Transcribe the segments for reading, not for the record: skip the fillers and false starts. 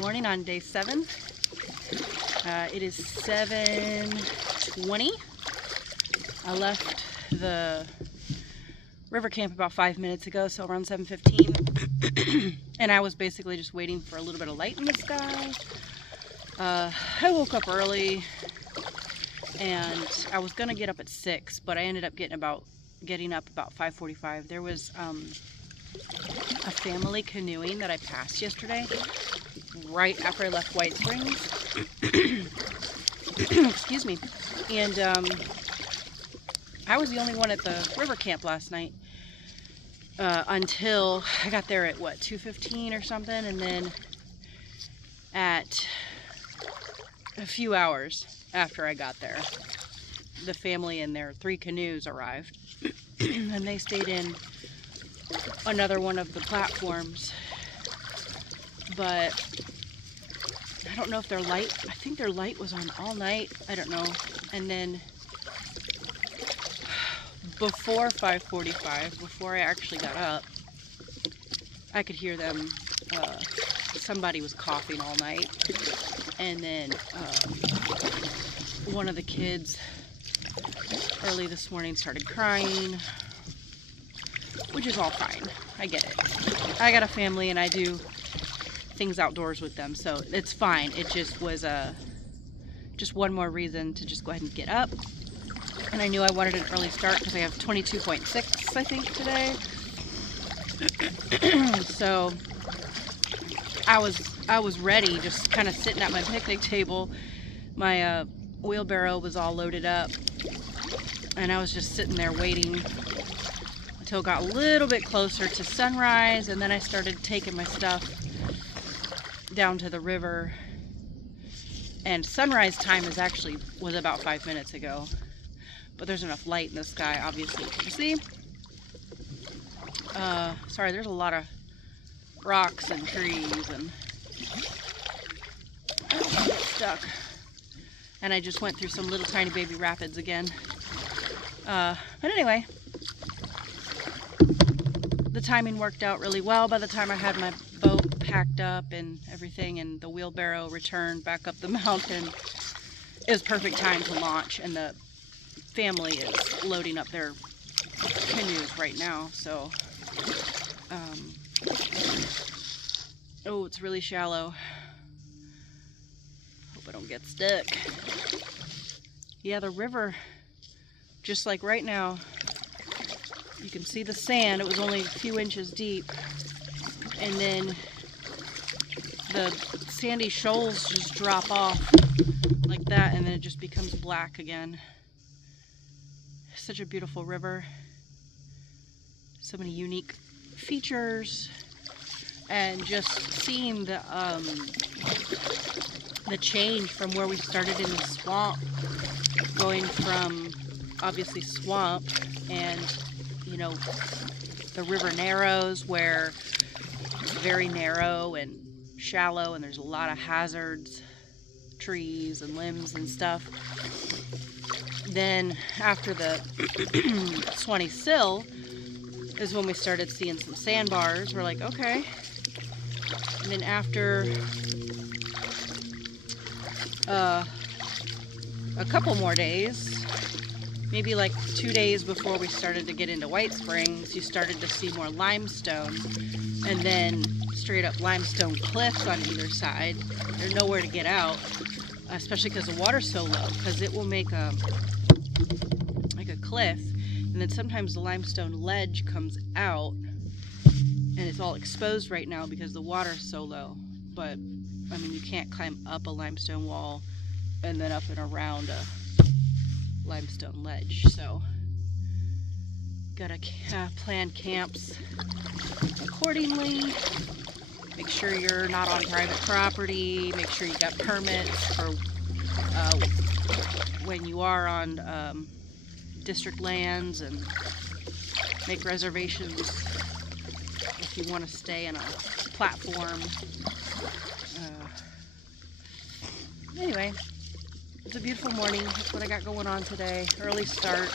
morning on day 7. It is 7:20. I left the river camp about 5 minutes ago, so around 7:15. And I was basically just waiting for a little bit of light in the sky. I woke up early and I was gonna get up at 6, but I ended up getting up about 5:45. There was a family canoeing that I passed yesterday right after I left White Springs. Excuse me. And I was the only one at the river camp last night until I got there at what, 2:15 or something, and then at a few hours after I got there, the family and their 3 canoes arrived. And they stayed in another one of the platforms, but I don't know if their light, I think their light was on all night, I don't know. And then before 5:45, before I actually got up, I could hear them, somebody was coughing all night, and then one of the kids early this morning started crying, which is all fine. I get it. I got a family and I do things outdoors with them, so it's fine. It just was just one more reason to just go ahead and get up. And I knew I wanted an early start because I have 22.6, I think, today. So I was ready, just kind of sitting at my picnic table. My wheelbarrow was all loaded up, and I was just sitting there waiting until it got a little bit closer to sunrise, and then I started taking my stuff down to the river. And sunrise time was about 5 minutes ago, but there's enough light in the sky, obviously. You see? Sorry, there's a lot of rocks and trees, and I get stuck. And I just went through some little tiny baby rapids again. But anyway, the timing worked out really well. By the time I had my boat packed up and everything, and the wheelbarrow returned back up the mountain, it was perfect time to launch. And the family is loading up their canoes right now, so oh, it's really shallow. Hope I don't get stuck. Yeah, the river, just like right now, you can see the sand. It was only a few inches deep, and then the sandy shoals just drop off like that, and then it just becomes black again. Such a beautiful river. So many unique features, and just seeing the change from where we started in the swamp, going from obviously swamp and, you know, the river narrows, where it's very narrow and shallow and there's a lot of hazards, trees and limbs and stuff. Then after the Suwannee sill is when we started seeing some sandbars. We're like, okay. And then after a couple more days, maybe like 2 days before we started to get into White Springs, you started to see more limestone, and then straight up limestone cliffs on either side. There's nowhere to get out, especially because the water's so low, because it will make a cliff, and then sometimes the limestone ledge comes out, and it's all exposed right now because the water's so low. But I mean, you can't climb up a limestone wall and then up and around a limestone ledge, so gotta plan camps accordingly. Make sure you're not on private property. Make sure you got permits for when you are on district lands, and make reservations if you want to stay in a platform. Anyway, it's a beautiful morning. That's what I got going on today. Early start.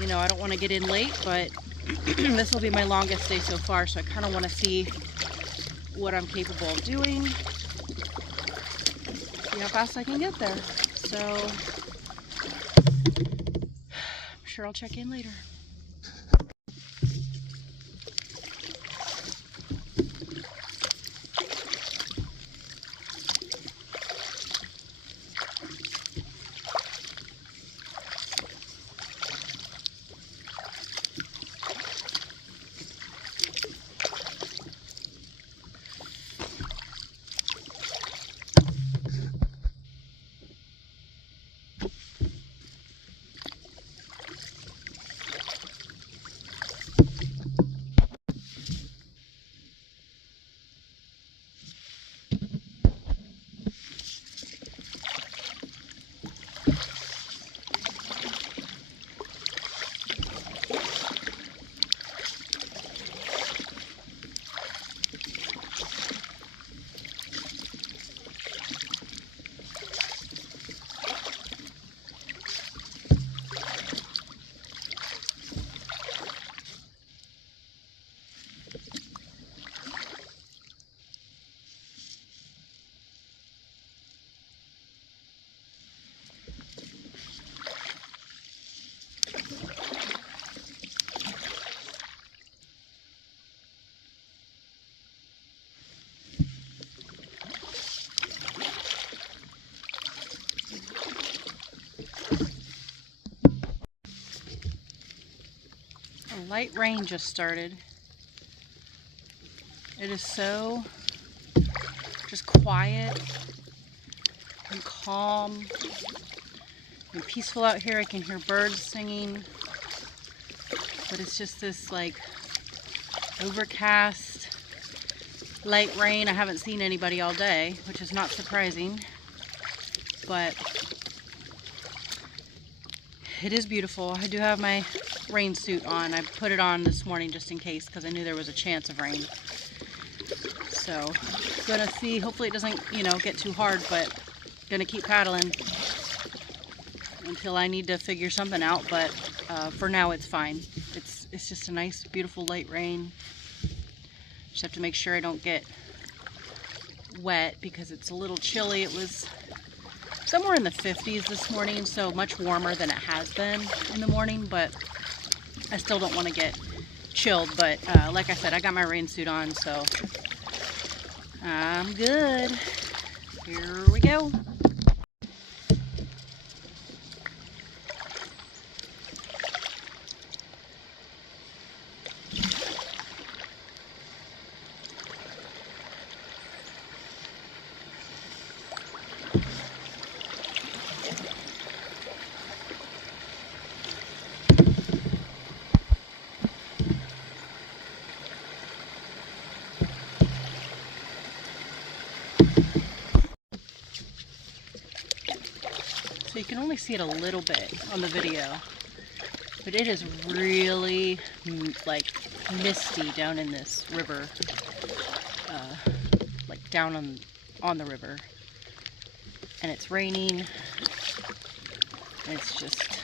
You know, I don't want to get in late, but this will be my longest day so far, so I kind of want to see what I'm capable of doing. See how fast I can get there. So I'm sure I'll check in later. A light rain just started. It is so just quiet and calm and peaceful out here. I can hear birds singing, but it's just this like overcast light rain. I haven't seen anybody all day, which is not surprising, but it is beautiful. I do have my rain suit on. I put it on this morning just in case because I knew there was a chance of rain. So gonna see, hopefully it doesn't, you know, get too hard, but gonna keep paddling until I need to figure something out. But for now it's fine. It's just a nice beautiful light rain. Just have to make sure I don't get wet because it's a little chilly. It was somewhere in the 50s this morning, so much warmer than it has been in the morning, but I still don't want to get chilled. But like I said, I got my rain suit on, so I'm good. Here we go. So you can only see it a little bit on the video, but it is really like misty down in this river, like down on the river, and it's raining, and it's just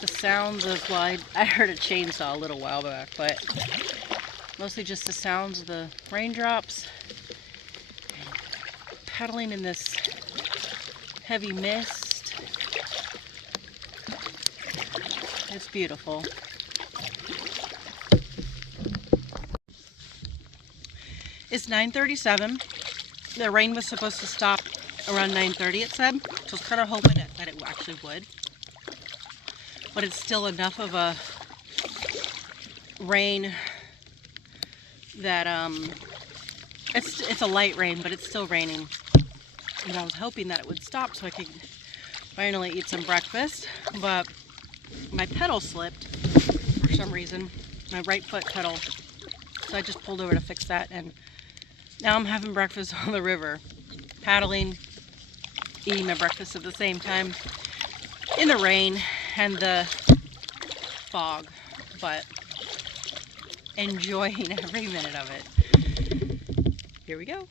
the sounds of, well, I heard a chainsaw a little while back, but mostly just the sounds of the raindrops, and paddling in this heavy mist. It's beautiful. It's 9:37. The rain was supposed to stop around 9:30, it said, so I was kind of hoping that it actually would. But it's still enough of a rain that it's a light rain, but it's still raining. And I was hoping that it would stop so I could finally eat some breakfast, but my pedal slipped for some reason, my right foot pedal. So I just pulled over to fix that, and now I'm having breakfast on the river, paddling, eating my breakfast at the same time, in the rain and the fog, but enjoying every minute of it. Here we go.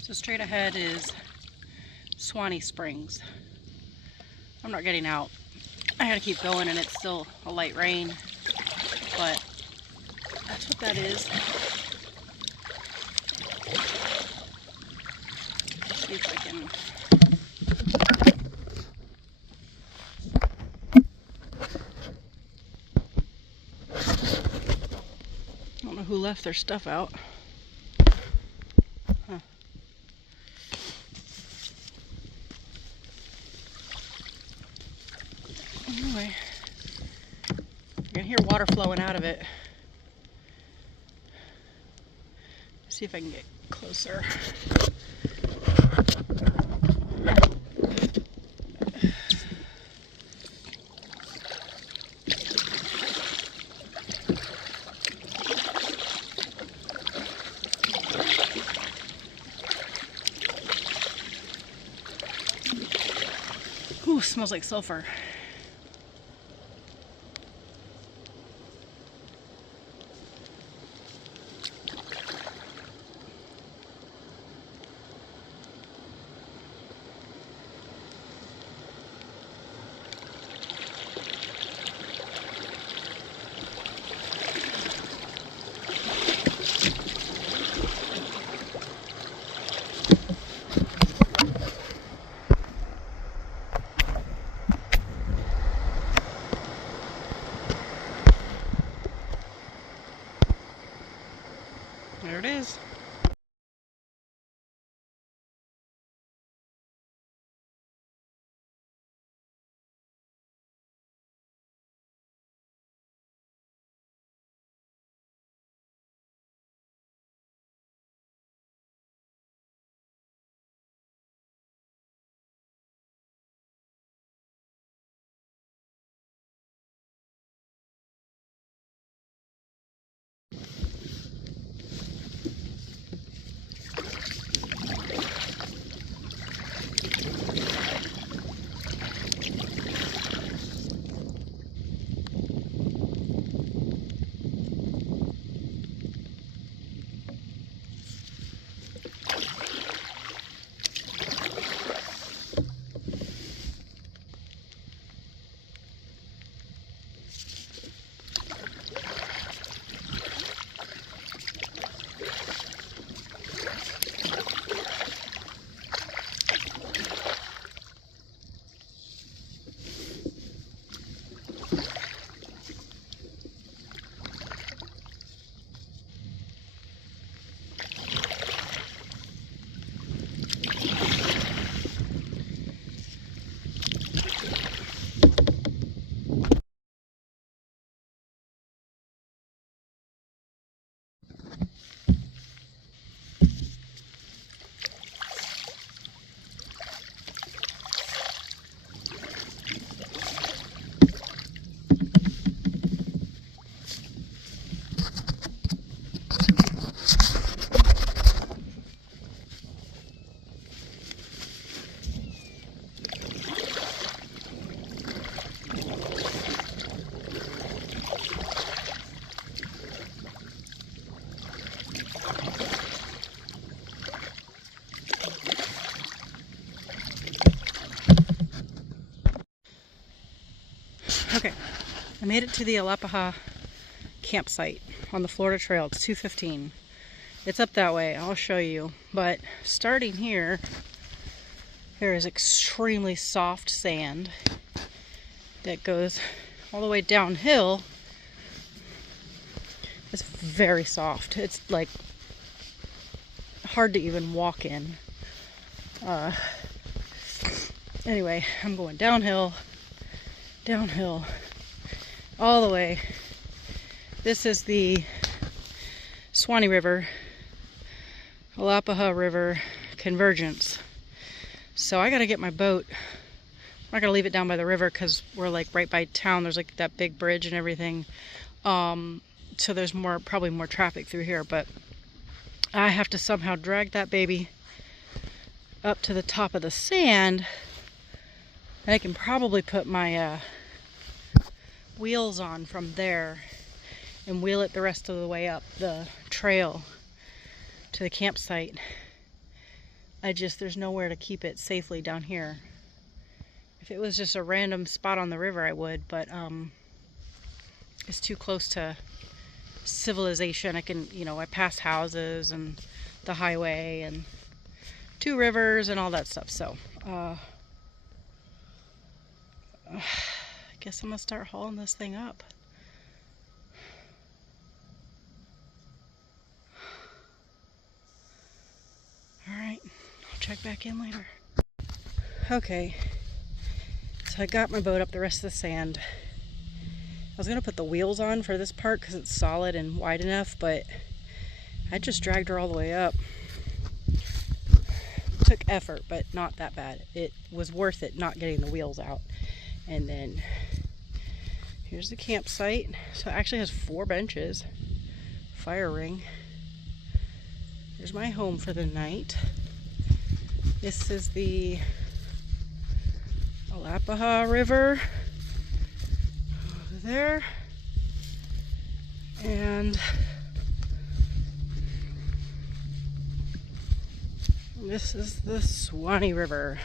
So straight ahead is Suwannee Springs. I'm not getting out. I gotta keep going, and it's still a light rain, but that's That's what that is. See if I can. I don't know who left their stuff out. Huh. Anyway, you can hear water flowing out of it. See if I can get closer. Ooh, smells like sulfur. There it is. Okay, I made it to the Alapaha campsite on the Florida Trail. It's 2:15. It's up that way. I'll show you. But starting here, there is extremely soft sand that goes all the way downhill. It's very soft. It's like hard to even walk in. Anyway, I'm going downhill, all the way. This is the Suwannee River, Alapaha River convergence. So I gotta get my boat. I'm not gonna leave it down by the river because we're like right by town. There's like that big bridge and everything. So there's probably more traffic through here, but I have to somehow drag that baby up to the top of the sand. And I can probably put my wheels on from there and wheel it the rest of the way up the trail to the campsite. There's nowhere to keep it safely down here. If it was just a random spot on the river, I would, but it's too close to civilization. I can, you know, I pass houses and the highway and 2 rivers and all that stuff. So I guess I'm gonna start hauling this thing up. Alright, I'll check back in later. Okay, so I got my boat up the rest of the sand. I was gonna put the wheels on for this part because it's solid and wide enough, but I just dragged her all the way up. Took effort, but not that bad. It was worth it not getting the wheels out. And then here's the campsite. So it actually has 4 benches, fire ring. Here's my home for the night. This is the Alapaha River over there. And this is the Suwannee River.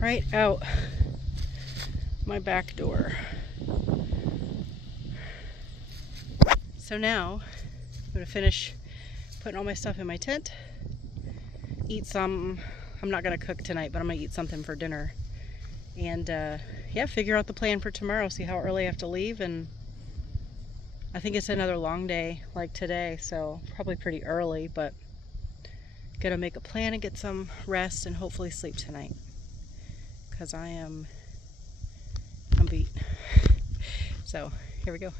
Right out my back door. So now I'm gonna finish putting all my stuff in my tent, eat some. I'm not gonna cook tonight, but I'm gonna eat something for dinner. And yeah, figure out the plan for tomorrow, see how early I have to leave. And I think it's another long day like today, so probably pretty early, but gonna make a plan and get some rest and hopefully sleep tonight, because I'm beat. So here we go.